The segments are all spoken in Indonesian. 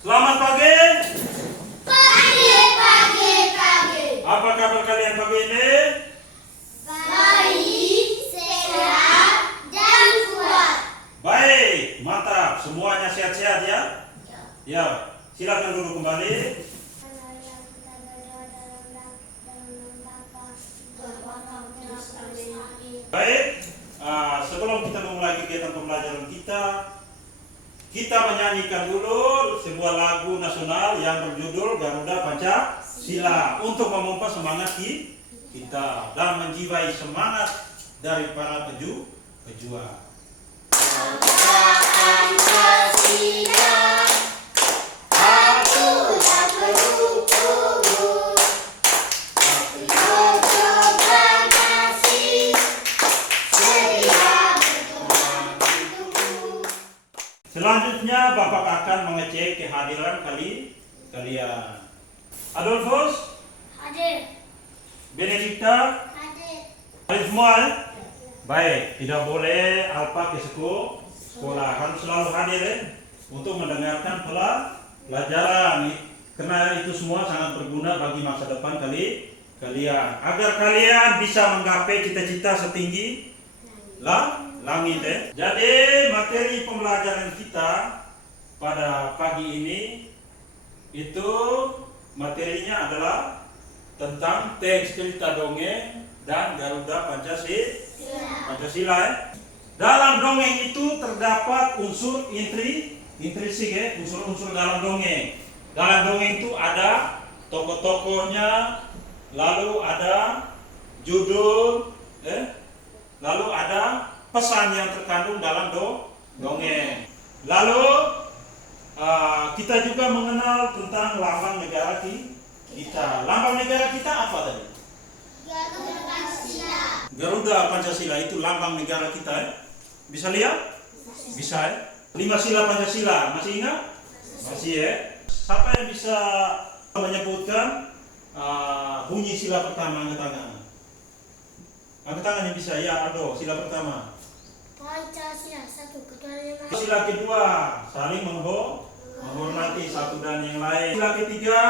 Selamat pagi. Pagi. Apa kabar kalian pagi ini? Baik, sehat, dan kuat. Baik, mantap. Semuanya sehat-sehat ya? Ya, silakan duduk kembali. Baik, sebelum kita memulai kegiatan pembelajaran kita menyanyikan dulu sebuah lagu nasional yang berjudul Garuda Pancasila untuk memompa semangat kita dan menjiwai semangat dari para pejuang. Pancasila, aku tak perlu tunggu. Coba kasih sedia berkembang hidupku. Selanjutnya Bapak akan mengecek kehadiran kalian. Adolfus, Hadir. Benedikta, Hadir. hadir semua ya? Baik, tidak boleh Alpa ke sekolah, harus selalu hadir ya? Untuk mendengarkan pelajaran. Karena itu semua sangat berguna bagi masa depan kalian. Agar kalian bisa menggapai cita-cita setinggi langit ya. Jadi materi pembelajaran kita pada pagi ini itu materinya adalah tentang teks cerita dongeng dan Garuda Pancasila ya. Dalam dongeng itu terdapat unsur intrinsik ya, unsur-unsur dalam dongeng. Dalam dongeng itu ada tokoh-tokohnya, lalu ada judul lalu ada pesan yang terkandung dalam dongeng. Lalu kita juga mengenal tentang lambang negara kita. Lambang negara kita apa tadi? Garuda Pancasila. Garuda Pancasila itu lambang negara kita ya. Bisa lihat? Bisa ya. 5 sila Pancasila, masih ingat? Masih ya. Siapa yang bisa menyebutkan bunyi sila pertama? Angkat tangan. Angkat tangan yang bisa. Ya, Aldo, sila pertama. Pancasila, satu ketuhanan. Sila kedua, saling menghormati satu dan yang lain. Sila ketiga,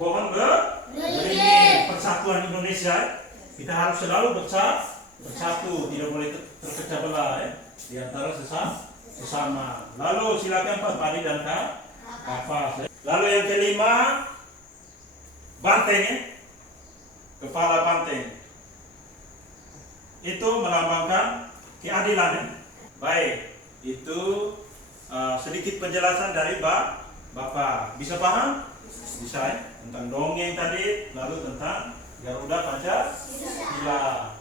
pohon beringin, persatuan Indonesia. Kita harus selalu bersatu, tidak boleh terpecah belah ya, di antara sesama. Lalu sila keempat, padi dan kapas. Lalu yang kelima, banteng ya, kepala banteng. Itu melambangkan keadilan ya. Baik, itu sedikit penjelasan dari Bapak. Bisa paham? Bisa ya? Tentang dongeng tadi, lalu tentang Garuda Pancasila.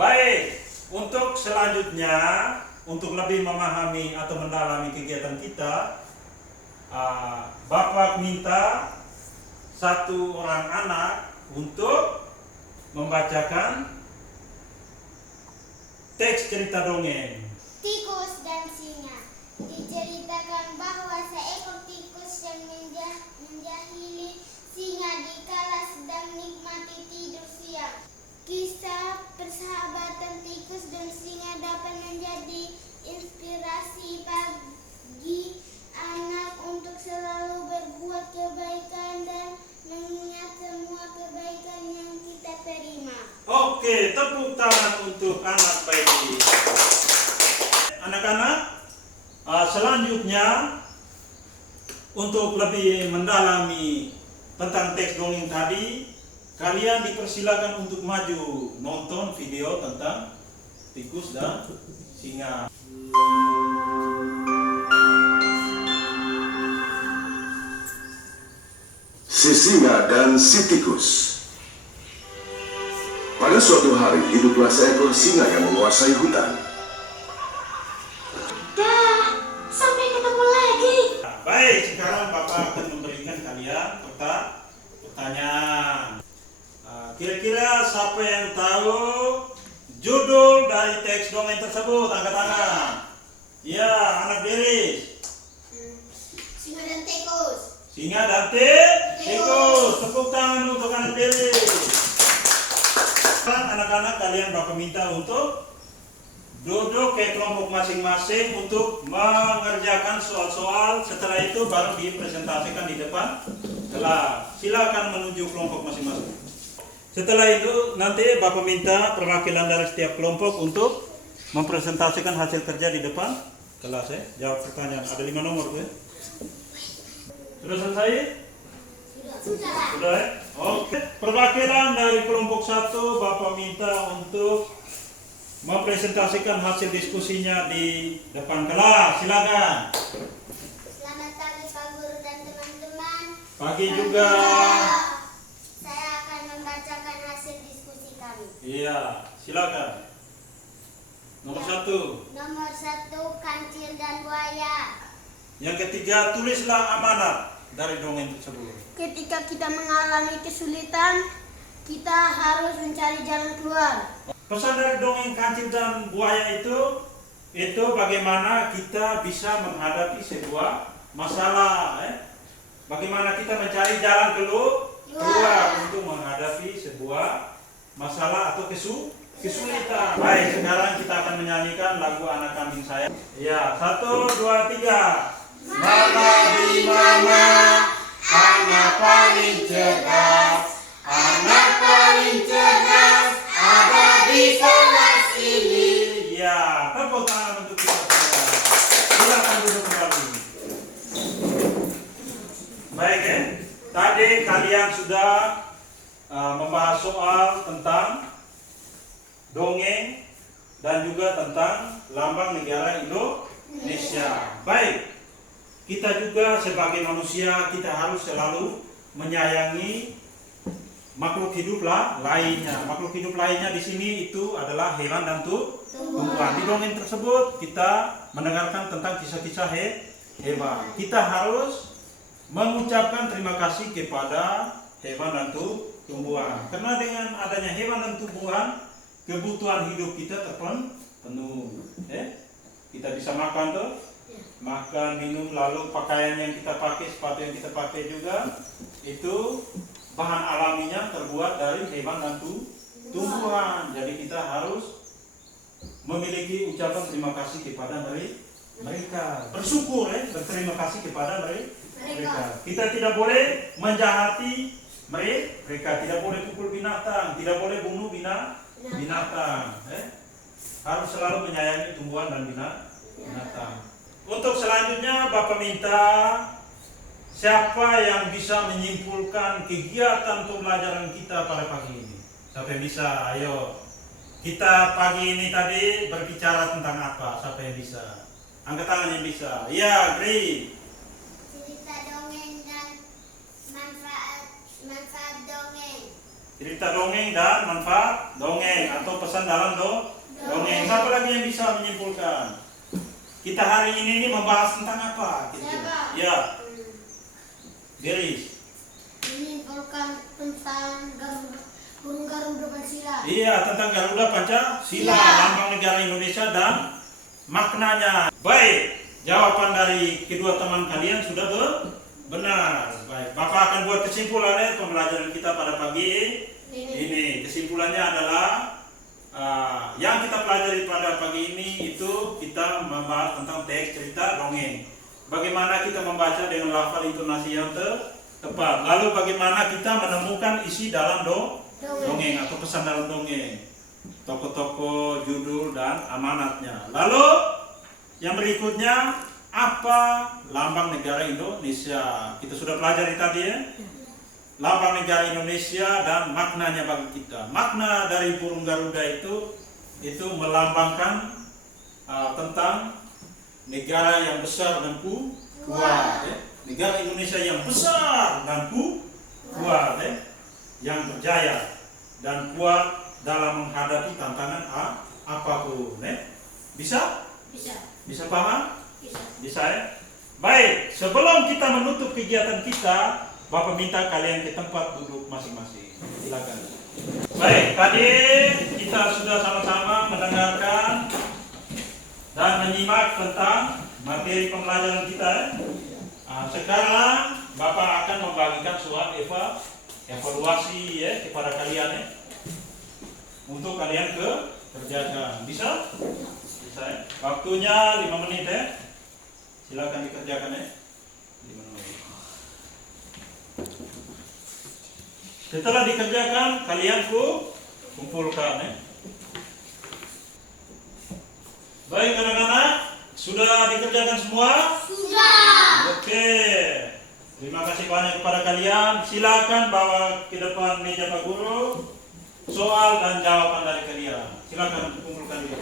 Baik, untuk selanjutnya, untuk lebih memahami atau mendalami kegiatan kita, Bapak minta satu orang anak untuk membacakan teks cerita dongeng. Tikus dan singa. Diceritakan bahwa seekor tikus yang menjahili singa dikala sedang nikmati tidur siang. Kisah persahabatan tikus dan singa dapat menjadi inspirasi bagi anak untuk selalu berbuat kebaikan dan mengingat semua kebaikan yang kita terima. Oke, tepuk tangan untuk anak baik ini. Anak-anak, selanjutnya untuk lebih mendalami tentang teks dongeng tadi, kalian dipersilakan untuk maju nonton video tentang tikus dan singa. Si singa dan si tikus. Pada suatu hari hiduplah seekor singa yang menguasai hutan. Sampai ketemu lagi. Baik, sekarang Bapak akan memberikan kalian pertanyaan. Kira-kira siapa yang tahu judul dari teks dongeng tersebut? Angkat tangan. Ya, anak Deris. Singa dan tikus. Singa dan tikus. Tepuk tangan untuk anak Deris. Anak-anak, kalian Bapak minta untuk duduk ke kelompok masing-masing untuk mengerjakan soal-soal. Setelah itu baru dipresentasikan di depan kelas. Silakan menuju kelompok masing-masing. Setelah itu nanti Bapak minta perwakilan dari setiap kelompok untuk mempresentasikan hasil kerja di depan kelas ya. Jawab pertanyaan. Ada 5 nomor ya. Sudah selesai? Sudah ya? Oke. Perwakilan dari kelompok 1 Bapak minta untuk mempresentasikan hasil diskusinya di depan kelas. Silakan. Selamat pagi Pak Guru dan teman-teman. Pagi juga. Saya akan membacakan hasil diskusi kami. Iya, silakan. Nomor 1. Nomor 1, kancil dan buaya. Yang ketiga, tulislah amanat dari dongeng tersebut. Ketika kita mengalami kesulitan, kita harus mencari jalan keluar. Pesan dari dongeng kancil dan buaya itu bagaimana kita bisa menghadapi sebuah masalah, bagaimana kita mencari jalan keluar untuk menghadapi sebuah masalah atau kesulitan. Baik, sekarang kita akan menyanyikan lagu Anak Kambing Saya. Ya, 1, 2, 3. Mama di mama, anak paling cerdas, anak paling cerdas ada di kelas ini. Ya, tepuk tangan untuk kita semua. Silakan duduk kembali. Baik ya, tadi kalian sudah membahas soal tentang dongeng dan juga tentang lambang negara Indonesia. Baik, kita juga sebagai manusia kita harus selalu menyayangi makhluk hidup lainnya. Makhluk hidup lainnya di sini itu adalah hewan dan tumbuhan. Di dongeng tersebut kita mendengarkan tentang kisah-kisah hewan. Kita harus mengucapkan terima kasih kepada hewan dan tumbuhan. Karena dengan adanya hewan dan tumbuhan, kebutuhan hidup kita terpenuh. Kita bisa makan tuh, makan, minum, lalu pakaian yang kita pakai, sepatu yang kita pakai juga itu bahan alaminya terbuat dari hewan dan tumbuhan. Jadi kita harus memiliki ucapan terima kasih kepada mereka. Bersyukur berterima kasih kepada mereka. Kita tidak boleh menjahati mereka, tidak boleh pukul binatang, tidak boleh bunuh binatang. Harus selalu menyayangi tumbuhan dan binatang. Untuk selanjutnya Bapak minta siapa yang bisa menyimpulkan kegiatan pembelajaran kita pada pagi ini? Siapa yang bisa? Ayo. Kita pagi ini tadi berbicara tentang apa? Siapa yang bisa? Angkat tangan yang bisa. Ya, Gri. Cerita dongeng dan manfaat dongeng. Cerita dongeng dan manfaat dongeng atau pesan dalam dongeng. Siapa lagi yang bisa menyimpulkan? Kita hari ini membahas tentang apa? Siapa? Ya. Geris. Menyimpulkan tentang burung Garuda Pancasila. Iya, tentang Garuda Pancasila, lambang negara Indonesia dan maknanya. Baik, jawaban dari kedua teman kalian sudah benar. Baik, Bapak akan buat kesimpulannya pembelajaran kita pada pagi ini. Kesimpulannya adalah yang kita pelajari pada pagi ini itu kita membahas tentang teks cerita dongeng. Bagaimana kita membaca dengan lafal intonasi yang tepat. Lalu bagaimana kita menemukan isi dalam dongeng atau pesan dalam dongeng. Tokoh-tokoh, judul dan amanatnya. Lalu yang berikutnya apa lambang negara Indonesia? Kita sudah pelajari tadi ya. Lambang negara Indonesia dan maknanya bagi kita. Makna dari burung Garuda itu melambangkan tentang negara yang besar dan kuat. Negara Indonesia yang besar dan kuat, yang berjaya dan kuat dalam menghadapi tantangan apapun. Bisa? Bisa paham? Bisa ya? Baik, sebelum kita menutup kegiatan kita, Bapak minta kalian ke tempat duduk masing-masing. Silakan. Baik, tadi kita sudah sama-sama mendengarkan dan menyimak tentang materi pembelajaran kita. Sekarang Bapak akan membagikan soal evaluasi kepada kalian untuk kalian kerjakan. Bisa? selesai. Waktunya 5 menit ya. Silakan dikerjakan ya. 5 menit. Setelah dikerjakan, kalian kumpulkan ya. Baik anak-anak, sudah dikerjakan semua? Sudah. Oke. Terima kasih banyak kepada kalian. Silakan bawa ke depan meja Pak Guru soal dan jawaban dari kalian. Silakan kumpulkan dulu.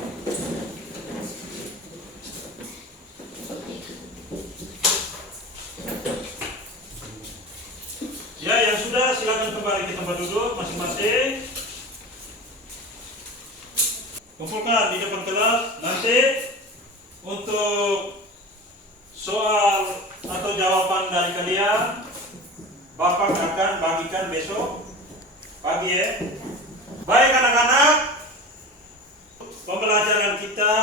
Ya, yang sudah silakan kembali ke tempat duduk masing-masing. Kumpulkan di depan kelas. Nanti untuk soal atau jawaban dari kalian, Bapak akan bagikan besok pagi ya. Baik anak-anak, pembelajaran kita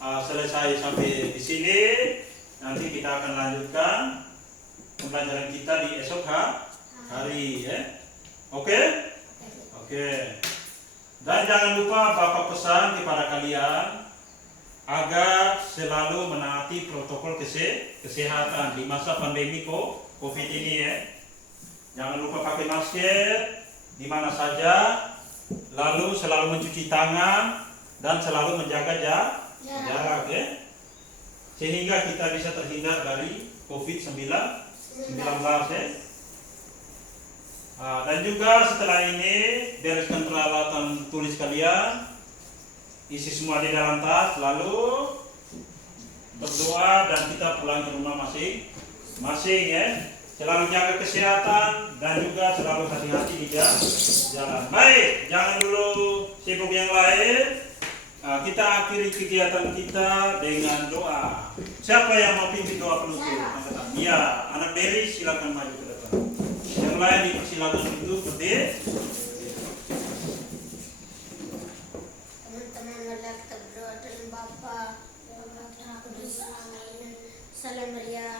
selesai sampai di sini. Nanti kita akan lanjutkan pembelajaran kita di esok hari ya. Oke? Oke. Dan jangan lupa Bapak pesan kepada kalian agar selalu menaati protokol kesehatan di masa pandemi COVID ini ya. Jangan lupa pakai masker di mana saja, lalu selalu mencuci tangan dan selalu menjaga jarak ya. Sehingga kita bisa terhindar dari COVID-19 ya. Dan juga setelah ini bereskan peralatan tulis kalian, isi semua di dalam tas, lalu berdoa dan kita pulang ke rumah masing-masing ya. Selalu jaga kesehatan dan juga selalu hati-hati di jalan. Baik, jangan dulu sibuk yang lain. Kita akhiri kegiatan kita dengan doa. Siapa yang mau pimpin doa penutup? Ya, anak Dewi silakan maju ke depan. Yang lain dipersilakan duduk berdiri. Teman-teman, mari kita berdoa dengan Bapa. Salam Maria.